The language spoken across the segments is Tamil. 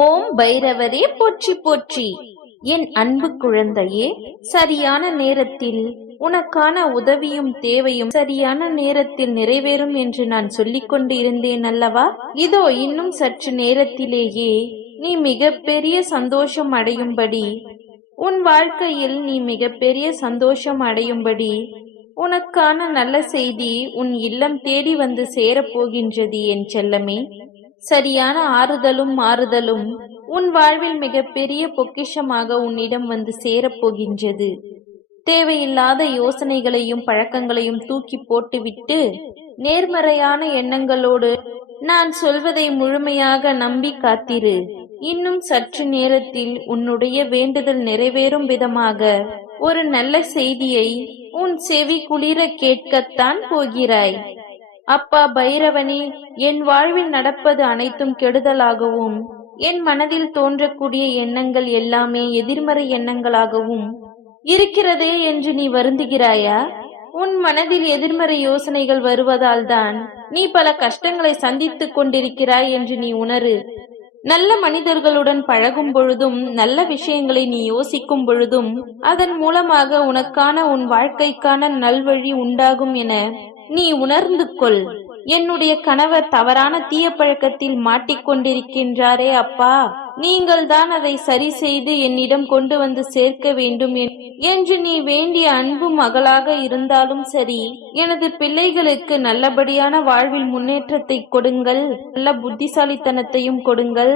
ஓம் பைரவரே போற்றி போற்றி. என் அன்பு குழந்தையே சரியான நேரத்தில் உனக்கான உதவியும் தேவையும் சரியான நேரத்தில் நிறைவேறும் என்று நான் சொல்லிக் கொண்டு இருந்தேன் அல்லவா? இதோ இன்னும் சற்று நேரத்திலேயே நீ மிகப்பெரிய சந்தோஷம் அடையும்படி உன் வாழ்க்கையில் நீ மிகப்பெரிய சந்தோஷம் அடையும்படி உனக்கான நல்ல செய்தி உன் இல்லம் தேடி வந்து சேரப்போகின்றது என் செல்லமே. சரியான ஆறுதலும் மாறுதலும் உன் வாழ்வில் மிகப்பெரிய பொக்கிஷமாக உன்னிடம் வந்து சேரப்போகின்றது. தேவையில்லாத யோசனைகளையும் பழக்கங்களையும் தூக்கி போட்டுவிட்டு நேர்மறையான எண்ணங்களோடு நான் சொல்வதை முழுமையாக நம்பி காத்திரு. இன்னும் சற்று நேரத்தில் உன்னுடைய வேண்டுதல் நிறைவேறும் விதமாக ஒரு நல்ல செய்தியை உன் செவி குளிர கேட்கத்தான் போகிறாய். அப்பா பைரவனே என் வாழ்வில் நடப்பது அனைத்தும் கெடுதலாகவும் என் மனதில் தோன்றக்கூடிய எண்ணங்கள் எல்லாமே எதிர்மறை எண்ணங்களாகவும் இருக்கிறதே என்று நீ வருந்துகிறாயா? உன் மனதில் எதிர்மறை யோசனைகள் வருவதால் தான் நீ பல கஷ்டங்களை சந்தித்துக் கொண்டிருக்கிறாய் என்று நீ உணரு. நல்ல மனிதர்களுடன் பழகும் பொழுதும் நல்ல விஷயங்களை நீ யோசிக்கும் பொழுதும் அதன் மூலமாக உனக்கான உன் வாழ்க்கைக்கான நல்வழி உண்டாகும் என நீ உணர்ந்து கொள். என்னுடைய கணவர் தவறான தீய பழக்கத்தில் மாட்டிக்கொண்டிருக்கின்றாரே அப்பா. நீங்கள் தான் அதை சரி செய்து என்னிடம் கொண்டு வந்து சேர்க்க வேண்டும் என்று நீ வேண்டிய அன்பு மகளாக இருந்தாலும் சரி எனது பிள்ளைகளுக்கு நல்லபடியான வாழ்வில் முன்னேற்றத்தை கொடுங்கள். நல்ல புத்திசாலித்தனத்தையும் கொடுங்கள்.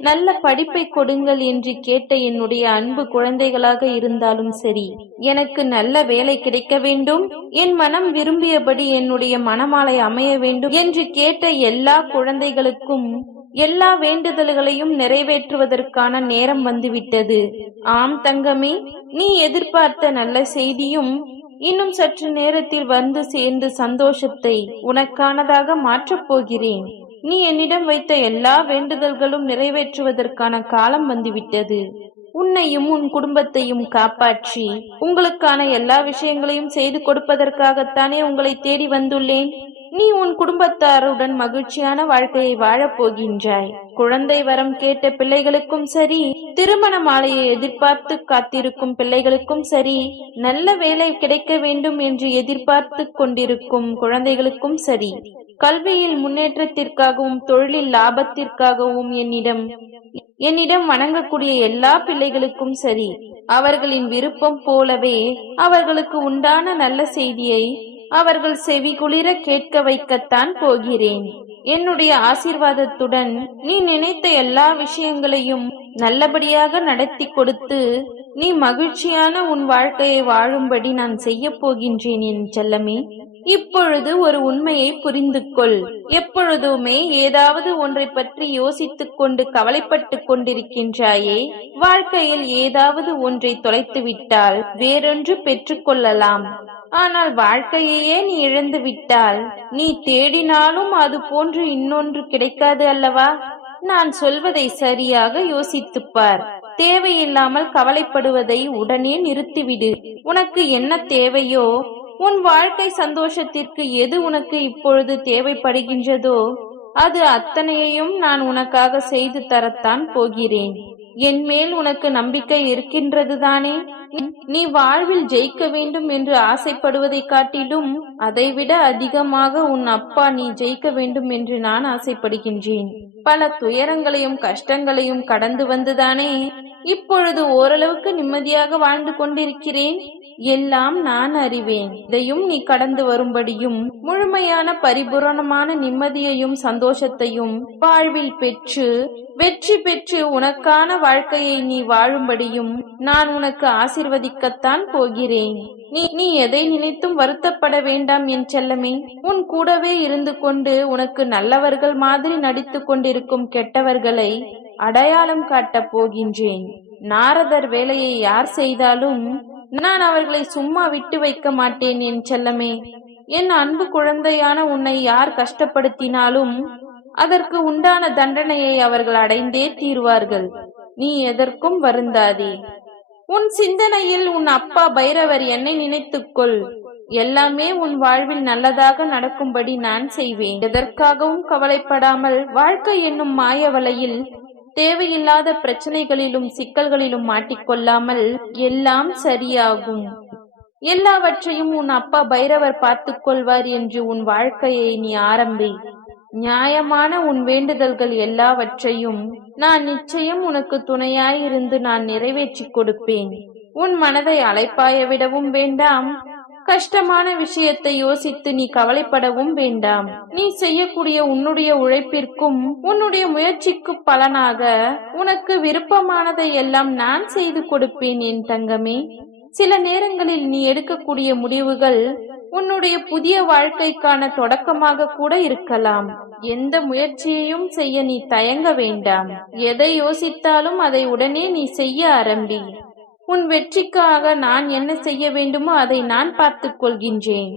நல்ல படிப்பை கொடுங்கள் என்று கேட்ட என்னுடைய அன்பு குழந்தைகளாக இருந்தாலும் சரி. எனக்கு நல்ல வேலை கிடைக்க வேண்டும். என் மனம் விரும்பியபடி என்னுடைய மனமாலை அமைய வேண்டும் என்று கேட்ட எல்லா குழந்தைகளுக்கும் எல்லா வேண்டுதல்களையும் நிறைவேற்றுவதற்கான நேரம் வந்துவிட்டது. ஆம் தங்கமே நீ எதிர்பார்த்த நல்ல செய்தியும் இன்னும் சற்று நேரத்தில் வந்து சேர்ந்து சந்தோஷத்தை உனக்கானதாக மாற்றப் போகிறேன். நீ என்னிடம் வைத்த எல்லா வேண்டுதல்களும் நிறைவேற்றுவதற்கான காலம் வந்துவிட்டது. உன்னையும் உன் குடும்பத்தையும் காப்பாற்றி உங்களுக்கான எல்லா விஷயங்களையும் செய்து கொடுப்பதற்காகத்தானே உங்களை தேடி வந்துள்ளேன். நீ உன் குடும்பத்தாருடன் மகிழ்ச்சியான வாழ்க்கையை வாழப் போகின்றாய். குழந்தை வரம் கேட்ட பிள்ளைகளுக்கும் சரி திருமண மாலையை எதிர்பார்த்து காத்திருக்கும் பிள்ளைகளுக்கும் சரி நல்ல வேலை கிடைக்க வேண்டும் என்று எதிர்பார்த்து கொண்டிருக்கும் குழந்தைகளுக்கும் சரி கல்வியில் முன்னேற்றத்திற்காகவும் தொழிலில் லாபத்திற்காகவும் என்னிடம் என்னிடம் வணங்கக்கூடிய எல்லா பிள்ளைகளுக்கும் சரி அவர்களின் விருப்பம் போலவே அவர்களுக்கு உண்டான நல்ல செய்தியை அவர்கள் செவி குளிர கேட்க வைக்கத்தான் போகிறேன். என்னுடைய ஆசீர்வாதத்துடன் நீ நினைத்த எல்லா விஷயங்களையும் நல்லபடியாக நடத்தி கொடுத்து நீ மகிழ்ச்சியான உன் வாழ்க்கையை வாழும்படி நான் செய்ய போகின்றேன் என் செல்லமே. இப்பொழுது ஒரு உண்மையை புரிந்து கொள் எப்பொழுதுமே ஏதாவது ஒன்றை பற்றி யோசித்துக் கொண்டு கவலைப்பட்டு கொண்டிருக்கின்றாயே வாழ்க்கையில் ஏதாவது ஒன்றை தொலைத்து விட்டால் வேறொன்று பெற்றுக்கொள்ளலாம் ஆனால் வாழ்க்கையையே நீ இழந்து விட்டால் நீ தேடினாலும் அது போன்று இன்னொன்று கிடைக்காது அல்லவா? நான் சொல்வதை சரியாக யோசித்துப்பார் தேவையில்லாமல் கவலைப்படுவதை உடனே நிறுத்திவிடு. உனக்கு என்ன தேவையோ உன் வாழ்க்கை சந்தோஷத்திற்கு எது உனக்கு இப்பொழுது தேவைப்படுகின்றதோ அது அத்தனையையும் நான் உனக்காக செய்து தரத்தான் போகிறேன். என் மேல் உனக்கு நம்பிக்கை இருக்கின்றது தானே நீ வாழ்வில் ஜெயிக்க வேண்டும் என்று ஆசைப்படுவதை காட்டிலும் அதைவிட அதிகமாக உன் அப்பா நீ ஜெயிக்க வேண்டும் என்று நான் ஆசைப்படுகின்றேன். பல துயரங்களையும் கஷ்டங்களையும் கடந்து வந்துதானே? இப்பொழுது ஓரளவுக்கு நிம்மதியாக வாழ்ந்து கொண்டிருக்கிறேன். எல்லாம் நான் அறிவேன். இதையும் நீ கடந்து வரும்படியும் முழுமையான பரிபூரணமான நிம்மதியையும் சந்தோஷத்தையும் வாழ்வில் பெற்று வெற்றி பெற்று உனக்கான வாழ்க்கையை நீ வாழும்படியும் நான் உனக்கு ஆசிர்வதிக்கத்தான் போகிறேன். நீ நீ எதை நினைத்தும் வருத்தப்பட வேண்டாம் என் செல்லமே. உன் கூடவே இருந்து கொண்டு உனக்கு நல்லவர்கள் மாதிரி நடித்துக் கொண்டிருக்கும் கெட்டவர்களை அடையாளம் காட்டப் போகின்றேன். நாரதர் வேலையை யார் செய்தாலும் நான் அவர்களை சும்மா விட்டு வைக்க மாட்டேன் என் செல்லமே. என் அன்பு குழந்தையான உன்னை யார் கஷ்டப்படுத்தினாலும் அதற்கு உண்டான தண்டனையை அவர்கள் அடைந்தே தீர்வார்கள். நீ எதற்கும் வருந்தாதே. உன் சிந்தனையில் உன் அப்பா பைரவர் என்னை நினைத்துக்கொள். எல்லாமே உன் வாழ்வில் நல்லதாக நடக்கும்படி நான் செய்வேன். எதற்காகவும் கவலைப்படாமல் வாழ்க்கை என்னும் மாய வலையில் தேவையில்லாத பிரச்சனைகளிலும் சிக்கல்களிலும் மாட்டிக்கொள்ளாமல் எல்லாம் சரியாகும். எல்லாவற்றையும் உன் அப்பா பைரவர் பார்த்துக் கொள்வார் என்று உன் வாழ்க்கையை நீ ஆரம்பி. நியாயமான உன் வேண்டுதல்கள் எல்லாவற்றையும் நான் நிச்சயம் உனக்கு துணையாயிருந்து நான் நிறைவேற்றிக் கொடுப்பேன். உன் மனதை அலைப்பாய விடவும் வேண்டாம். கஷ்டமான விஷயத்தை யோசித்து நீ கவலைப்படவும் வேண்டாம். நீ செய்யக்கூடிய உன்னுடைய உழைப்பிற்கும் உன்னுடைய முயற்சிக்கு பலனாக உனக்கு விருப்பமானதை எல்லாம் நான் செய்து கொடுப்பேன் என் தங்கமே. சில நேரங்களில் நீ எடுக்கக்கூடிய முடிவுகள் உன்னுடைய புதிய வாழ்க்கைக்கான தொடக்கமாக கூட இருக்கலாம். எந்த முயற்சியையும் செய்ய நீ தயங்க வேண்டாம். எதை யோசித்தாலும் அதை உடனே நீ செய்ய ஆரம்பி. உன் வெற்றிக்காக நான் என்ன செய்ய வேண்டுமோ அதை நான் பார்த்துக் கொள்கின்றேன்.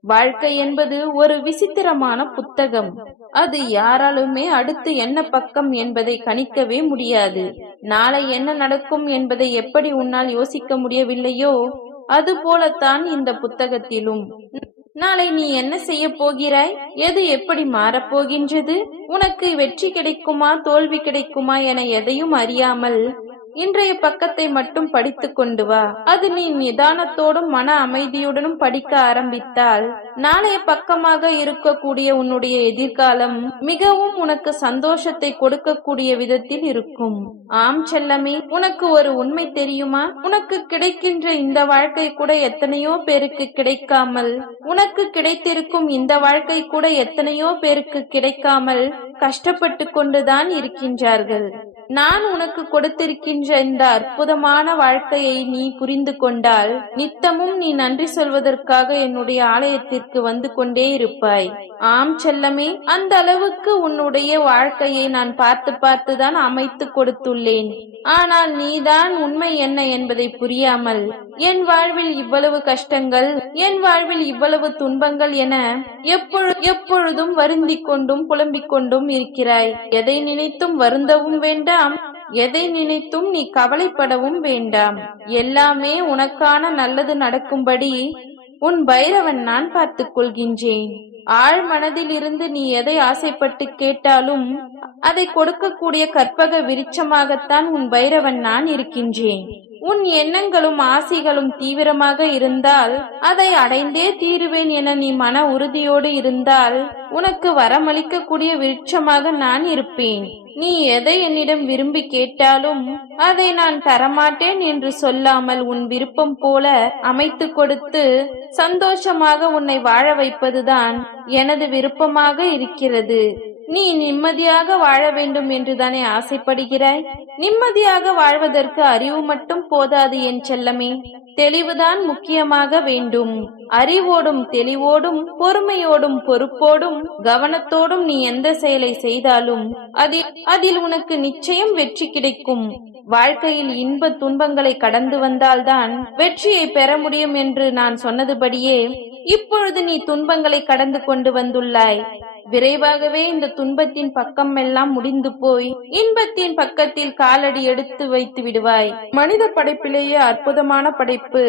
வாழ்க்கை என்பது ஒரு விசித்திரமான புத்தகம். அது யாராலுமே அடுத்து என்ன பக்கம் என்பதை கணிக்கவே முடியாது. நாளை என்ன நடக்கும் என்பதை எப்படி உன்னால் யோசிக்க முடியவில்லையோ அது போலத்தான் இந்த புத்தகத்திலும். நாளை நீ என்ன செய்ய போகிறாய்? எது எப்படி மாறப்போகின்றது உனக்கு வெற்றி கிடைக்குமா? தோல்வி கிடைக்குமா? என எதையும் அறியாமல் இன்றைய பக்கத்தை மட்டும் படித்துக் கொண்டு வா. அது நீ நிதானத்தோடும் மன அமைதியுடனும் படிக்க ஆரம்பித்தால் நாளைய பக்கமாக இருக்கக்கூடிய உன்னுடைய எதிர்காலம் மிகவும் உனக்கு சந்தோஷத்தை கொடுக்கக்கூடிய விதத்தில் இருக்கும். ஆம் செல்லமே உனக்கு ஒரு உண்மை தெரியுமா? உனக்கு கிடைக்கின்ற இந்த வாழ்க்கை கூட எத்தனையோ பேருக்கு கிடைக்காமல் உனக்கு கிடைத்திருக்கும் இந்த வாழ்க்கை கூட எத்தனையோ பேருக்கு கிடைக்காமல் கஷ்டப்பட்டு கொண்டுதான் இருக்கின்றார்கள். நான் உனக்கு கொடுத்திருக்கின்ற இந்த அற்புதமான வாழ்க்கையை நீ புரிந்து கொண்டால் நித்தமும் நீ நன்றி சொல்வதற்காக என்னுடைய ஆலயத்திற்கு வந்து கொண்டே இருப்பாய். ஆம் செல்லமே அந்த அளவுக்கு உன்னுடைய வாழ்க்கையை நான் பார்த்து பார்த்துதான் அமைத்து கொடுத்துள்ளேன். ஆனால் நீதான் உண்மை என்ன என்பதை புரியாமல் என் வாழ்வில் இவ்வளவு கஷ்டங்கள் என் வாழ்வில் இவ்வளவு துன்பங்கள் என எப்பொழு எப்பொழுதும் வருந்திக் கொண்டும் புலம்பிக் கொண்டும் இருக்கிறாய். எதை நினைத்தும் வருந்தவும் வேண்டாம் எதை நினைத்தும் நீ கவலைப்படவும் வேண்டாம். எல்லாமே உனக்கான நல்லது நடக்கும்படி உன் பைரவன் நான் பார்த்துக் கொள்கின்றேன். ஆழ் மனதில் இருந்து நீ எதை ஆசைப்பட்டு கேட்டாலும் அதை கொடுக்கக்கூடிய கற்பக விருட்சமாகத்தான் உன் பைரவன் நான் இருக்கின்றேன். உன் எண்ணங்களும் ஆசைகளும் தீவிரமாக இருந்தால் அதை அடைந்தே தீருவேன் என நீ மன உறுதியோடு இருந்தால் உனக்கு வரமளிக்கக்கூடிய விருட்சமாக நான் இருப்பேன். நீ எதை என்னிடம் விரும்பி கேட்டாலும் அதை நான் தரமாட்டேன் என்று சொல்லாமல் உன் விருப்பம் போல அமைத்து கொடுத்து சந்தோஷமாக உன்னை வாழ வைப்பதுதான் எனது விருப்பமாக இருக்கிறது. நீ நிம்மதியாக வாழ வேண்டும் என்று தானே ஆசைப்படுகிறாய்? நிம்மதியாக வாழ்வதற்கு அறிவு மட்டும் போதாது என் செல்லமே. தெளிவுதான் முக்கியமாக வேண்டும். அறிவோடும் தெளிவோடும் பொறுமையோடும் பொறுப்போடும் கவனத்தோடும் நீ எந்த செயலை செய்தாலும் அதில் அதில் உனக்கு நிச்சயம் வெற்றி கிடைக்கும். வாழ்க்கையில் இன்ப துன்பங்களை கடந்து வந்தால்தான் வெற்றியை பெற முடியும் என்று நான் சொன்னதுபடியே இப்பொழுது நீ துன்பங்களை கடந்து கொண்டு வந்துள்ளாய். விரைவாகவே இந்த துன்பத்தின் பக்கம் எல்லாம் முடிந்து போய் இன்பத்தின் பக்கத்தில் காலடி எடுத்து வைத்து விடுவாய். மனித படைப்பிலேயே அற்புதமான படைப்பு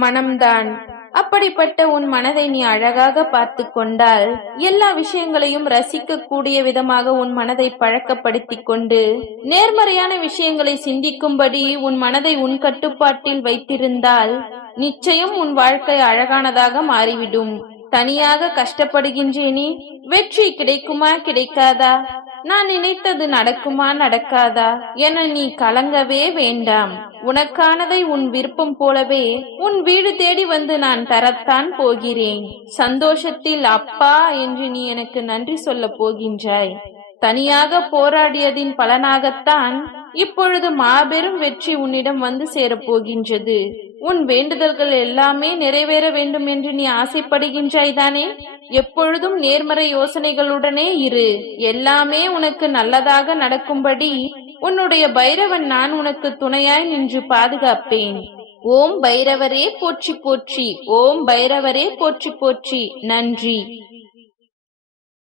மனம்தான். அப்படிப்பட்ட உன் மனதை நீ அழகாக பார்த்து கொண்டால் எல்லா விஷயங்களையும் ரசிக்க கூடிய விதமாக உன் மனதை பழக்கப்படுத்திக் கொண்டு நேர்மறையான விஷயங்களை சிந்திக்கும்படி உன் மனதை உன் கட்டுப்பாட்டில் வைத்திருந்தால் நிச்சயம் உன் வாழ்க்கை அழகானதாக மாறிவிடும். தனியாக கஷ்டப்படுகின்றேனே. வெற்றி கிடைக்குமா கிடைக்காதா? நான் நினைத்தது நடக்குமா நடக்காதா? என நீ கலங்கவே வேண்டாம். உனக்கானதை உன் விருப்பம் போலவே உன் வீடு தேடி வந்து நான் தரத்தான் போகிறேன். சந்தோஷத்தில் அப்பா என்று நீ எனக்கு நன்றி சொல்ல போகின்றாய். தனியாக போராடியதின் பலனாகத்தான் இப்பொழுது மாபெரும் வெற்றி உன்னிடம் வந்து சேரப்போகின்றது உன் வேண்டுதல்கள் எல்லாமே நிறைவேற வேண்டும் என்று நீ ஆசைப்படுகின்றாய் தானே? எப்பொழுதும் நேர்மறை யோசனைகளுடனே இரு. எல்லாமே உனக்கு நல்லதாக நடக்கும்படி உன்னுடைய பைரவன் நான் உனக்கு துணையாய் நின்று பாதுகாப்பேன். ஓம் பைரவரே போற்றி போற்றி. ஓம் பைரவரே போற்றி போற்றி. நன்றி.